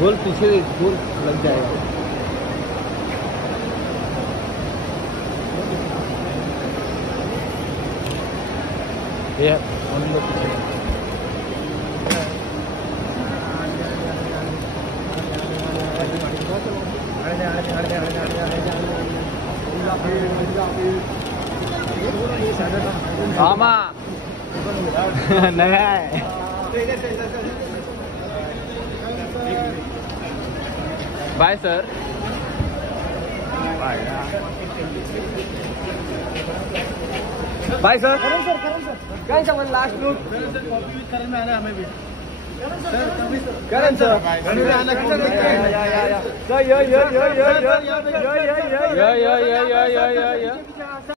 गोल पीछे गोल लग जाएगा। ये हम लोग मामा नया है। Bye sir. Bye sir. काय समज लास्ट लुक करण में आना हमें भी करण सर या